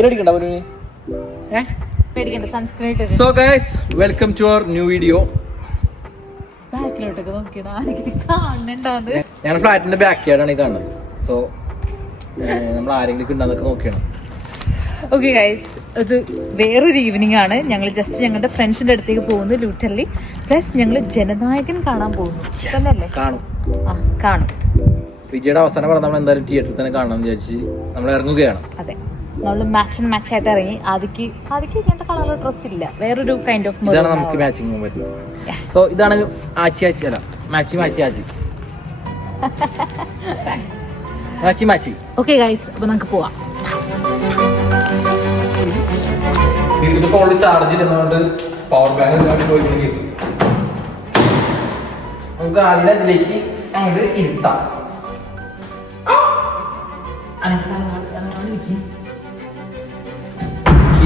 So guys, welcome to our new video. ഞാൻ ഫ്ലാറ്റിന്റെ back യാർഡാണ് ഈ കാണുന്നത്. സോ നമ്മൾ ആരെങ്കിലും ഉണ്ടെന്നൊക്കെ നോക്കിയാണ്. ഓക്കെ ഗൈസ്, ഇത് വേറൊരു ഈവനിങ് ആണ്. ഞങ്ങൾ ജസ്റ്റ് ഞങ്ങളുടെ ഫ്രണ്ട്സിന്റെ അടുത്തേക്ക് പോകുന്നു, ലൂട്ടർലി. പ്ലസ് ഞങ്ങൾ ജനനായകൻ കാണാൻ പോകുന്നു. കാണും. വിജയുടെ അവസാനം പറഞ്ഞ നമ്മൾ എന്തായാലും തിയേറ്ററിൽ തന്നെ കാണണം വിചാരിച്ച് നമ്മൾ ഇറങ്ങുകയാണ്. അതെ, നമ്മൾ മാച്ച് ആയിട്ട് ഇറങ്ങി. ആദിക്ക് ഇങ്ങനത്തെ കളർ ഡ്രസ് ഇല്ല, വേറൊരു കൈൻഡ് ഓഫ് ഇതാണ് നമുക്ക് മാച്ചിങ് പറ്റും. സോ ഇതാണ് മാച്ചി അല്ല മാച്ചി. ഓക്കെ ഗൈസ്, അപ്പൊ നമുക്ക് പോവാം. ഫോണിൽ ചാർജ് ഇരുന്നതുകൊണ്ട് പവർ ബാങ്ക് പോയിട്ട് നമുക്ക് ആദ്യം അതിലേക്ക് അങ്ങോട്ട് ഇരുത്താം.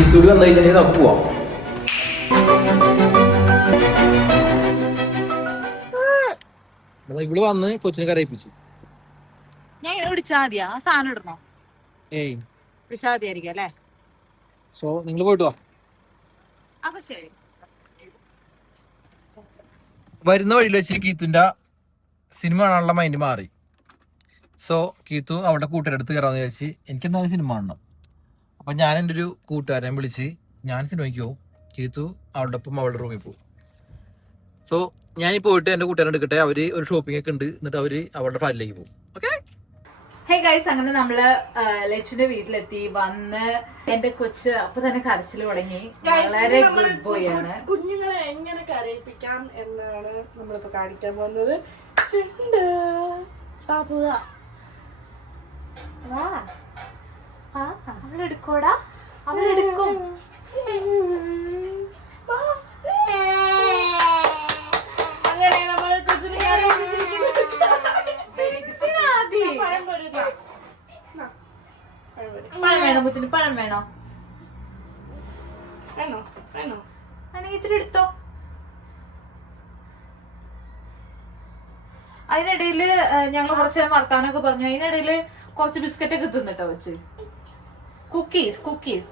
ഈത്തൂടി വന്നു കഴിഞ്ഞാൽ നമുക്ക് പോവാം. ഇവിടെ വന്ന് കൊച്ചിനെ കരയിപ്പിച്ചു. ഞാൻ വിളിച്ചാതിയാ സാധനം ഇടണോ? ഏയ് വിളിച്ചാതിയായിരിക്കും അല്ലേ? സോ നിങ്ങൾ പോയിട്ട് വാ. അപ്പൊ ശരി. വരുന്ന വഴിയിൽ വെച്ച് കീത്തുന്റെ സിനിമ കാണാനുള്ള മൈൻഡ് മാറി. സോ കീത്തു അവിടെ കൂട്ടുകാരടുത്ത് കയറാന്ന് വിചാരിച്ച് എനിക്കെന്തായാലും സിനിമ കാണണം. അപ്പൊ ഞാൻ എൻ്റെ ഒരു കൂട്ടുകാരനെ വിളിച്ച് ഞാൻ സിനിമയ്ക്ക് പോകും, കീത്തു അവളുടെ ഒപ്പം അവളുടെ റൂമിൽ പോകും. സോ ഞാനീ പോയിട്ട് എൻ്റെ കൂട്ടുകാരൻ എടുക്കട്ടെ. അവര് ഒരു ഷോപ്പിംഗ് ഒക്കെ ഉണ്ട്, എന്നിട്ട് അവര് അവളുടെ ഫ്ലാറ്റിലേക്ക് പോകും. ഓക്കെ. ഹേ ഗൈസ്, അങ്ങനെ നമ്മള് ലച്ചുന്റെ വീട്ടിലെത്തി. വന്ന് എന്റെ കൊച്ച് അപ്പൊ തന്നെ കരച്ചിൽ തുടങ്ങി. വളരെ ഗുഡ് ബോയ് ആണ്. കുഞ്ഞുങ്ങളെ എങ്ങനെ കരയിപ്പിക്കാം എന്നാണ് നമ്മളിപ്പോ കാണിക്കാൻ പോകുന്നത്. അവളെടുക്കോടാ, അവളെടുക്കും. അങ്ങനെ നമ്മൾ കൊച്ചിനെ പഴം വേണോ മുത്തിന്? പഴം വേണോ? ആണെങ്കിൽ ഇത്തിരി എടുത്തോ. അതിനിടയില് ഞങ്ങൾ കുറച്ചു നേരം വർത്താനൊക്കെ പറഞ്ഞു. അതിനിടയില് കുറച്ച് ബിസ്ക്കറ്റ് ഒക്കെ തിന്നിട്ടോ വെച്ച്. കുക്കീസ്.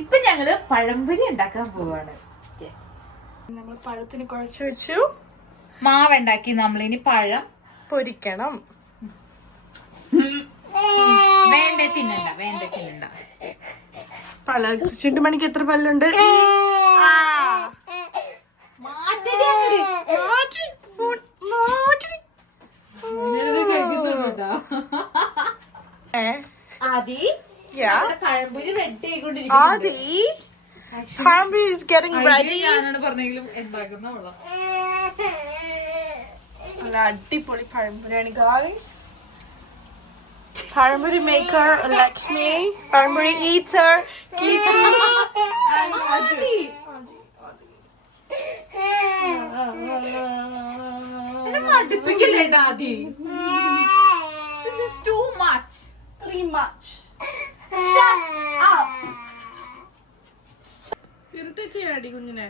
ഇപ്പൊ ഞങ്ങള് പഴംപൊരി ഉണ്ടാക്കാൻ പോവാണ്. നമ്മൾ പഴത്തിന് കുഴച്ചു വെച്ചു, മാവുണ്ടാക്കി. നമ്മളിനി പഴം പൊരിക്കണം. വേണ്ട തിന്നണ്ട. പല ചുണ്ടുമണിക്ക് എത്ര പല്ലുണ്ട്? അടിപൊളി പഴംപൊരിയാണ് ഗായ്സ്. പഴംപൊരി മേക്കർ ലക്ഷ്മി, പഴംപൊരി ഈറ്റർ ഇറിറ്റേറ്റ് കുഞ്ഞിനെ.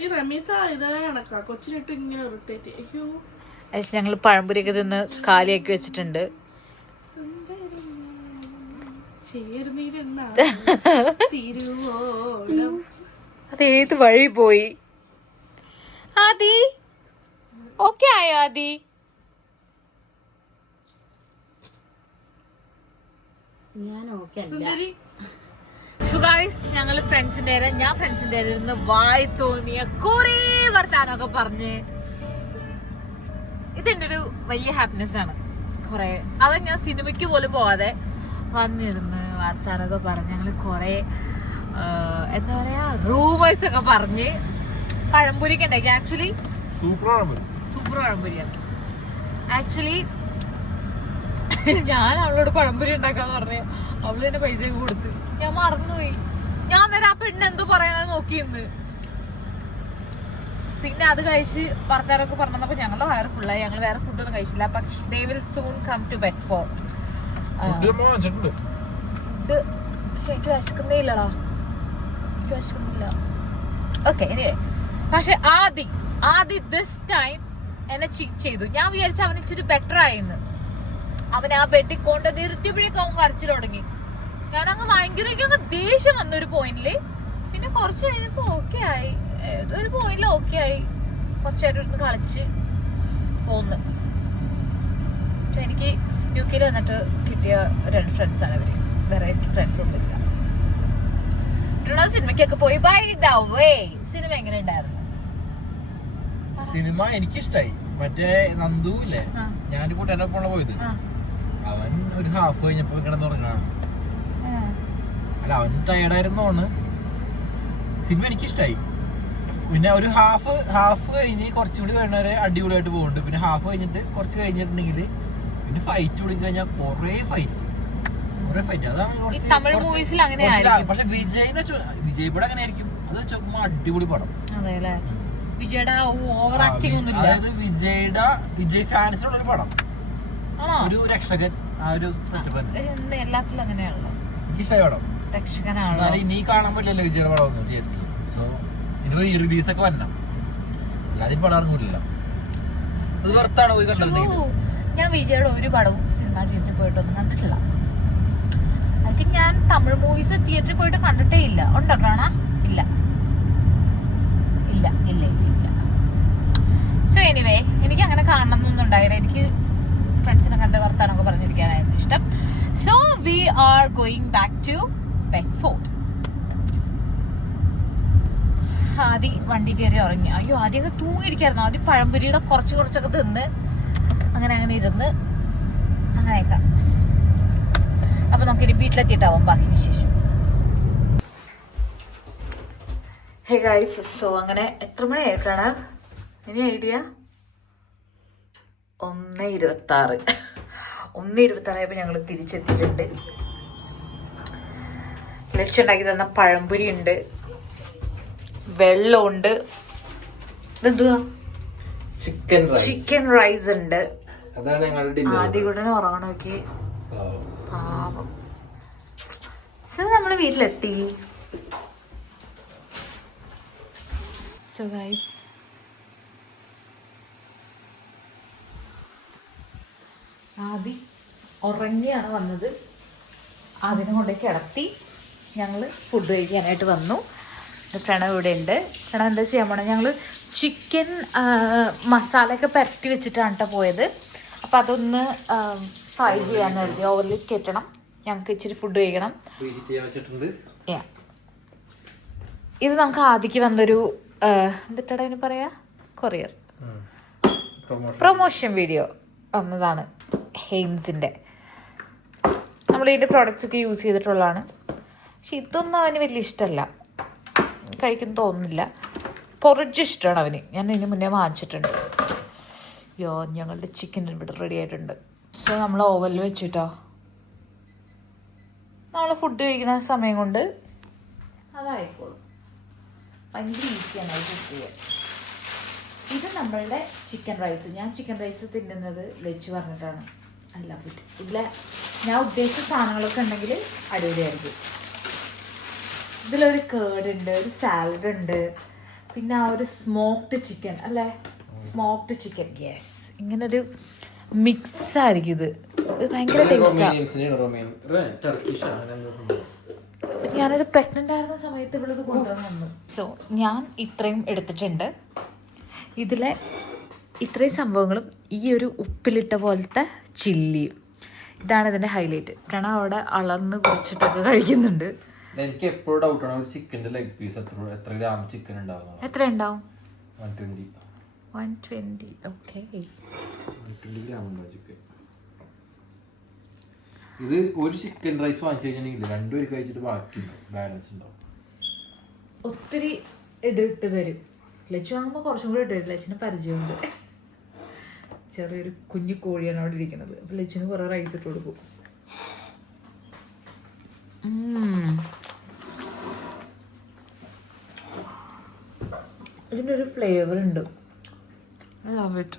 ഈ റമീസ ഇതാ കണക്കാ കൊച്ചിനിട്ട് ഇങ്ങനെ ഇറിറ്റേറ്റ്. അയ്യോ, ഞങ്ങൾ പഴംപൊരിയൊക്കെ തിന്ന് കാലിയാക്കി വെച്ചിട്ടുണ്ട്. അതേത് വഴി പോയി? ആദി ഓക്കെ ആയോ? ആദി ഞാൻ ഓക്കെ. ഞങ്ങള് ഞാൻ ഫ്രണ്ട്സിന്റെ ഇരുന്ന് വായി തോന്നിയ കൊറേ വർത്താനൊക്കെ പറഞ്ഞ് ഇതെന്റെ ഒരു വലിയ ഹാപ്പിനെസ് ആണ്. കൊറേ അത് ഞാൻ സിനിമയ്ക്ക് പോലും പോവാതെ വന്നിരുന്ന് വർത്താനൊക്കെ പറഞ്ഞ് ഞങ്ങള് കൊറേ എന്താ പറയാ റൂമേഴ്സ് ഒക്കെ പറഞ്ഞ് പഴംപൊരിക്ക് ഉണ്ടാക്കി. Actually super പഴംപൊരിയാണ്. ആക്ച്വലി ഞാൻ അവളോട് പഴംപൊരി ഉണ്ടാക്കാന്ന് പറഞ്ഞു. അവള് തന്നെ പൈസ കൊടുത്ത് ഞാൻ മറന്നുപോയി. ഞാൻ നേരം ആ പെണ്ണ് എന്തോ പറയാനാ നോക്കിയെന്ന്. പിന്നെ അത് കഴിച്ച് ഭർത്താരൊക്കെ പറഞ്ഞപ്പോ ഞങ്ങളുടെ വയറ് ഫുള്ളായി. ഞങ്ങൾ വേറെ ഫുഡൊന്നും കഴിച്ചില്ല. പക്ഷെ they will soon come to bed for food. പക്ഷെ എനിക്ക് വിശക്കുന്നേ ഇല്ലടാ, എനിക്ക് വിശക്കുന്നില്ല. ഓക്കെ, പക്ഷെ ആദി ദിസ് ടൈം എന്നെ ചീറ്റ് ചെയ്തു. ഞാൻ വിചാരിച്ച അവൻ ഇച്ചിരി ബെറ്റർ ആയിന്ന്. അവൻ ആ ബെഡിൽ കൊണ്ട് നിർത്തിയപ്പോഴേക്കും അവൻ കരച്ചിൽ തുടങ്ങി. ഞാൻ അങ്ങ് ഭയങ്കര ദേഷ്യം വന്നൊരു പോയിന്റില്. പിന്നെ കുറച്ച് കഴിഞ്ഞപ്പോ ഓക്കെ ആയി, ഏതൊരു പോയിന്റിൽ ഓക്കെ ആയി. കുറച്ചേരം ഇരുന്ന് കളിച്ച് പോന്ന്. പക്ഷെ എനിക്ക് UK വന്നിട്ട് കിട്ടിയ 2 ഫ്രണ്ട്സാണ് ഇവര്. വേറെ ഫ്രണ്ട്സ് ഒന്നുമില്ല. സിനിമയ്ക്കൊക്കെ പോയി. ബൈ ദ വേ, സിനിമ എങ്ങനെ ഉണ്ടായിരുന്നു? സിനിമ എനിക്കിഷ്ടായി. മറ്റേ നന്ദു ഇല്ലേ, ഞാൻ കൂട്ടുകാരനെ പോണ പോയത്, അവൻ ഒരു ഹാഫ് കഴിഞ്ഞപ്പോ കിടന്നുറങ്ങാണ്. അല്ല, അവൻ ടയർഡായിരുന്നോണ്. സിനിമ എനിക്കിഷ്ടായി. പിന്നെ ഒരു ഹാഫ് കഴിഞ്ഞ് കുറച്ചും കൂടി കഴിഞ്ഞവരെ അടിപൊളിയായിട്ട് പോകുന്നുണ്ട്. പിന്നെ ഹാഫ് കഴിഞ്ഞിട്ട് കുറച്ച് കഴിഞ്ഞിട്ടുണ്ടെങ്കിൽ പിന്നെ ഫൈറ്റ് വിളിച്ചു കഴിഞ്ഞാൽ കൊറേ ഫൈറ്റ്. അതാണ് പക്ഷെ വിജയ് പടം അങ്ങനെ ആയിരിക്കും. അത് വെച്ച് നോക്കുമ്പോ അടിപൊളി പടം. അതായത് വിജയ് ഫാൻസിനുള്ള ഒരു പടം, ഒരു രക്ഷകൻ, ആ ഒരു സെറ്റപ്പ് എനിക്കിഷ്ടായ പടം. എന്നാലും ഇനി കാണാൻ പറ്റില്ലല്ലോ വിജയുടെ പടം ഒന്നും തിയേറ്ററിൽ. സോ ഇനി റീ റിലീസ് ഒക്കെ വരണം. അല്ലാതെ പടം ഇറങ്ങൂല. അത് വെറുത്താണ് പോയി കണ്ടിട്ടുണ്ടെങ്കിൽ. ഞാൻ വിജയുടെ ഒരു പടവും സിനിമ തിയേറ്ററിൽ പോയിട്ടൊന്നും കണ്ടിട്ടില്ല. ഐ തിങ്ക് ഞാൻ തമിഴ് മൂവീസ് തിയേറ്ററിൽ പോയിട്ട് കണ്ടിട്ടേ ഇല്ല. ഉണ്ടോ കാണാ? ഇല്ല. സോ എനിവേ, എനിക്ക് അങ്ങനെ കാണണമെന്നൊന്നും ഉണ്ടായില്ല. എനിക്ക് ഫ്രണ്ട്സിനെ കണ്ട് വർത്താനൊക്കെ പറഞ്ഞിരിക്കാനായിരുന്നു ഇഷ്ടം. So we are going back to Bedford. ആദ്യം വണ്ടി കയറി ഇറങ്ങി. അയ്യോ, ആദ്യമൊക്കെ തൂങ്ങിയിരിക്കായിരുന്നു. ആദ്യം പഴംപൊരിയുടെ കുറച്ചൊക്കെ തിന്ന് അങ്ങനെ ഇരുന്ന് അങ്ങനെയൊക്കെ. അപ്പൊ നമുക്കിനി വീട്ടിലെത്തിയിട്ടാവും ബാക്കി വിശേഷം. ഹേ ഗൈസ്, സോ അങ്ങനെ എത്ര മണിയായിട്ടാണ് ഇനി ഐഡിയ? 1:26 ഞങ്ങൾ തിരിച്ചെത്തിയിട്ടുണ്ട്. ലച്ചുണ്ടാക്കി തന്ന പഴംപൊരി ഉണ്ട്, വെള്ളമുണ്ട്, ഇതെന്തുവാ ചിക്കൻ റൈസ് ഉണ്ട്. ആദ്യം കൂടെ ഉറങ്ങണമൊക്കെ പാവം. സോ നമ്മള് വീട്ടിലെത്തി. സോ ഗൈസ്, ആദ്യം ഉറങ്ങിയാണ് വന്നത്. അതിനെ കൊണ്ടേ കിടത്തി ഞങ്ങൾ ഫുഡ് കഴിക്കാനായിട്ട് വന്നു. പ്രണവ് ഇവിടെ ഉണ്ട്. പ്രണവ് എന്താ ചെയ്യാൻ പോണേ? ഞങ്ങൾ ചിക്കൻ മസാലയൊക്കെ പുരട്ടി വെച്ചിട്ടാണ് കേട്ടോ പോയത്. അപ്പം അതൊന്ന് ഫ്രൈ ചെയ്യാന്ന് കരുതി. ഓവറിൽ കയറ്റണം. ഞങ്ങൾക്ക് ഇച്ചിരി ഫുഡ് കഴിക്കണം. ഇത് നമുക്ക് ആദ്യക്ക് വന്നൊരു എന്നിട്ടാ അതിന് പറയാ, കൊറിയർ പ്രൊമോഷൻ വീഡിയോ വന്നതാണ്. ഹെയിൻസിൻ്റെ നമ്മൾ ഇതിൻ്റെ പ്രോഡക്റ്റ്സ് ഒക്കെ യൂസ് ചെയ്തിട്ടുള്ളതാണ്. പക്ഷെ ഇതൊന്നും അവന് വലിയ ഇഷ്ടമല്ല, കഴിക്കുന്ന തോന്നുന്നില്ല. പൊറിച്ച് ഇഷ്ടമാണ് അവന്. ഞാൻ ഇതിന് മുന്നേ വാങ്ങിച്ചിട്ടുണ്ട്. ഞങ്ങളുടെ ചിക്കൻ ഇവിടെ റെഡി ആയിട്ടുണ്ട്. സോ നമ്മൾ ഓവനിൽ വെച്ചിട്ടോ നമ്മൾ ഫുഡ് കഴിക്കുന്ന സമയം കൊണ്ട് അതായിക്കോളും. ഭയങ്കര ഈസിയാണ് അത് കുക്ക് ചെയ്യാൻ. ഇത് നമ്മളുടെ ചിക്കൻ റൈസ്. ഞാൻ ചിക്കൻ റൈസ് തിന്നുന്നത് ലച്ചു പറഞ്ഞിട്ടാണ്. I love it. ഇതിൽ ഞാൻ ഉദ്ദേശിച്ച സാധനങ്ങളൊക്കെ ഉണ്ടെങ്കിൽ അടിപൊളിയായിരിക്കും. ഇതിലൊരു കേർഡ് ഉണ്ട്, ഒരു സാലഡ് ഉണ്ട്, പിന്നെ ആ ഒരു സ്മോക്ഡ് ചിക്കൻ അല്ലേ, സ്മോക്ഡ് ചിക്കൻ. യെസ്, ഇങ്ങനൊരു മിക്സ് ആയിരിക്കും ഇത്. ഇത് ഭയങ്കര ടേസ്റ്റാണ്. ഞാനത് പ്രഗ്നൻ്റ് ആയിരുന്ന സമയത്ത് ഇവളിത് കൊണ്ടുവന്നു. സോ ഞാൻ ഇത്രയും എടുത്തിട്ടുണ്ട്. ഇതിലെ ഇത്രയും സംഭവങ്ങളും ഈ ഒരു ഉപ്പിലിട്ട പോലത്തെ ചില്ലിയും, ഇതാണ് ഇതിൻ്റെ ഹൈലൈറ്റ്. കാരണം അവിടെ അളന്ന് കുറിച്ചിട്ടൊക്കെ കഴിക്കുന്നുണ്ട്. എനിക്ക് എപ്പോഴും ഡൗട്ടാണ് ഒരു ചിക്കൻ്റെ ലെഗ് പീസ് എത്ര ഗ്രാം ചിക്കൻ ഉണ്ടാവും? എത്ര ഉണ്ടാവും? 120. 120. ഓക്കെ, 120 ഗ്രാം ഉണ്ടാവും ചിക്കൻ. ഇത് ഒരു ചിക്കൻ റൈസ് വാങ്ങിച്ചു കഴിഞ്ഞാൽ രണ്ടുപേര് കഴിച്ചിട്ട് ബാക്കി ബാലൻസ് ഉണ്ടാവും. ഒത്തിരി ഇത് ഇട്ട് തരും. ലച്ചു വാങ്ങുമ്പോൾ കുറച്ചും കൂടി ഇട്ട് തരും. ലച്ചിന് പരിചയമുണ്ട്. ചെറിയൊരു കുഞ്ഞു കോഴിയാണ് അവിടെ ഇരിക്കുന്നത്. അപ്പം ലച്ചിന് കുറേ റൈസ് ഇട്ട് കൊടുക്കും. ഇതിൻ്റെ ഒരു ഫ്ലേവർ ഉണ്ട്. I love it.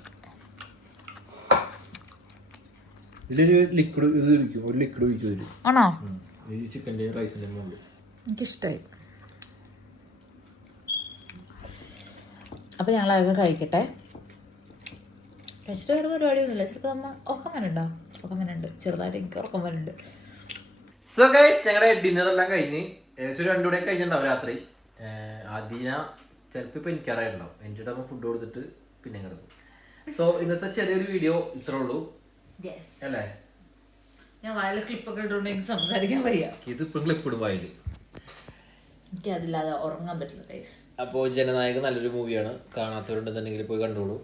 ഇതിലൊരു ലിക്വിഡ് ഇത് ഒഴിക്കും, ഒരു ലിക്വിഡ് ഒഴിച്ചു തരും. ആണോ? ഈ ചിക്കൻ്റെ റൈസിൻ്റെ മുകളിൽ എനിക്കിഷ്ടമായി. അപ്പം ഞങ്ങളതൊക്കെ കഴിക്കട്ടെ. കഴിച്ചിട്ട് വേറെ പരിപാടിയൊന്നുമില്ല. ചിലപ്പോൾ അമ്മ അങ്ങനെ ഉണ്ടോ ഉറക്കം വരുന്നുണ്ട്, ചെറുതായിട്ട് എനിക്ക് ഉറക്കം വരുന്നുണ്ട്. സോ ഗൈസ്, ഞങ്ങളുടെ ഡിന്നർ എല്ലാം കഴിഞ്ഞ് ഏകദേശം 2 മണി കഴിഞ്ഞിട്ടുണ്ടാവും രാത്രി. ആദ്യ ചിലപ്പോൾ ഇപ്പൊ എനിക്കറിയാറുണ്ടാവും, എൻ്റെ ഇടം ഫുഡ് കൊടുത്തിട്ട് പിന്നെ കിടക്കും. സോ ഇന്നത്തെ ചെറിയൊരു വീഡിയോ ഇത്രേ ഉള്ളൂ അല്ലേ? ഞാൻ വായിലെ ക്ലിപ്പൊക്കെ ഇട്ടുകൊണ്ട് എനിക്ക് സംസാരിക്കാൻ വയ്യ. ഇത് ഇപ്പം ക്ലിപ്പ് ഇടും വായിൽ. എനിക്ക് അതില്ലാതെ ഉറങ്ങാൻ പറ്റില്ല ഗൈസ്. അപ്പോൾ ജനനായകൻ നല്ലൊരു മൂവിയാണ്, കാണാത്തവരുണ്ടെന്നുണ്ടെങ്കിൽ പോയി കണ്ടോളൂ.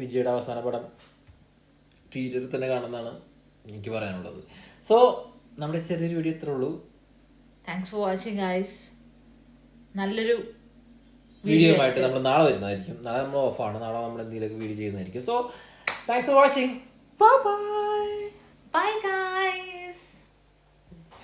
വിജയുടെ അവസാന പടം തിയേറ്ററിൽ തന്നെ കാണുന്നതാണ് എനിക്ക് പറയാനുള്ളത്. സോ നമ്മുടെ ചെറിയൊരു വീഡിയോ ഇത്രേ ഉള്ളൂ. Thanks for watching guys. നല്ലൊരു വീഡിയോ ആയിട്ട് നമ്മൾ നാളെ വരുന്നതായിരിക്കും. നാളെ നമ്മൾ ഓഫാണ്, നാളെ നമ്മൾ എന്തെങ്കിലുമൊക്കെ വീഡിയോ ചെയ്യുന്നതായിരിക്കും. So thanks for watching. Bye bye. Bye guys.